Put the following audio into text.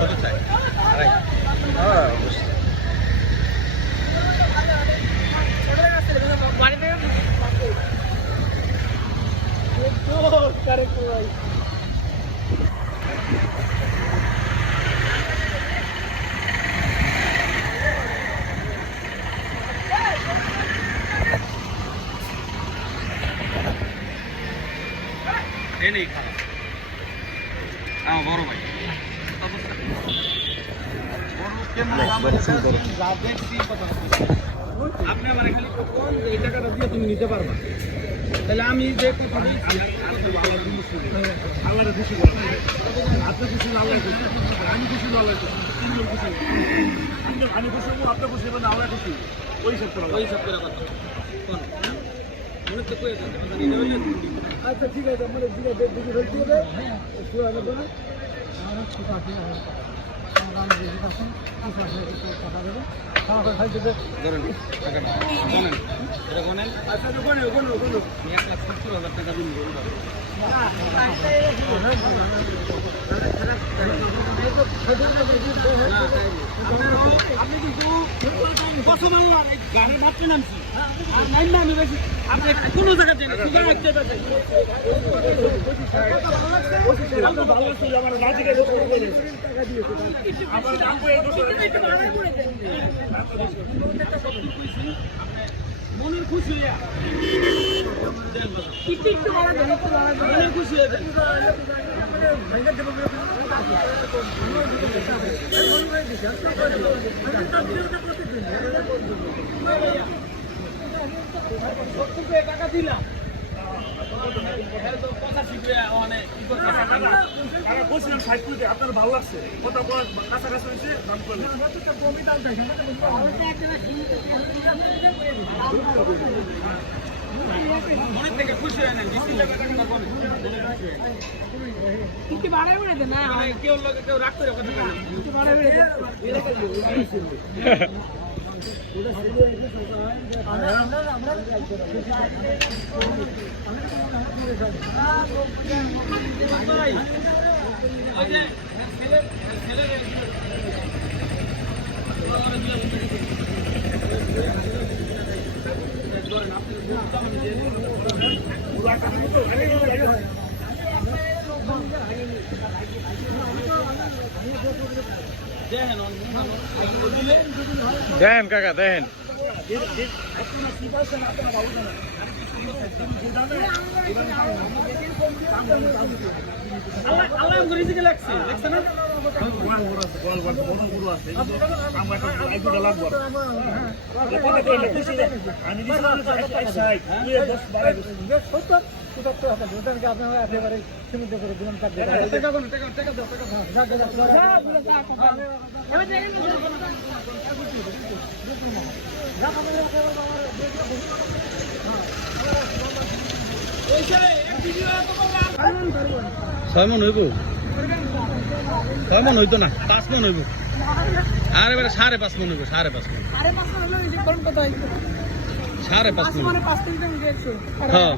কত চাই? আড়াই। नहीं खाना हाँ बड़ो भाई আপনি আমার খালি কোন এই টাকাটা দিয়ে তুমি নিতে পারবা তাহলে আমি যে কথাটি আল্লাহর খুশি করব আপনি খুশি না আল্লাহ খুশি আমি খুশি না আল্লাহ খুশি তিনজন খুশি আমি খুশি হবো আপনি খুশি হবেন আল্লাহ খুশি ওই সব কথা কোন মনে তো কই আচ্ছা ঠিক আছে আমাদের দিকে দেখি রইতে হবে পুরো হবে না আমরা ঠিক আছে আমরা দেখি তখন কথা দেব খাওয়া খাই দেবে ধরেন টাকা জানেন এটা কোনেন আচ্ছা তো কোন 1,70,000 টাকা দিন বলবো আপনি কিন্তু কত মাল্লা গাড়ি মাত্র নামছি আর নাইন না আমি বেশি আপনি কোন জায়গা দেন ঠিক আছে ভালো লাগছে আমার রাজিকে টাকা দিয়েছে আমার দাম করে মনের খুশি হইয়া একটু বলা দেন মনের খুশি হয়ে যান টাকা দিলাম আপনার ভালো লাগছে কোথাও কাছাকাছি হয়েছে দাম করলেন মনের থেকে খুশি হয় না কিছু বাড়াই বলে দেন না কেউ লোকে কেউ রাখতে কিছু বাড়াই বলে দেন কাকা দেন আপনারা একেবারে সীমিত করে দিলাম ছয় মন হইব 6 মন হইতো না 5 মন হইব আর এবারে 5.5 মন হইব 5.5 মন 5.5 মন হলো 5.5 মন হ্যাঁ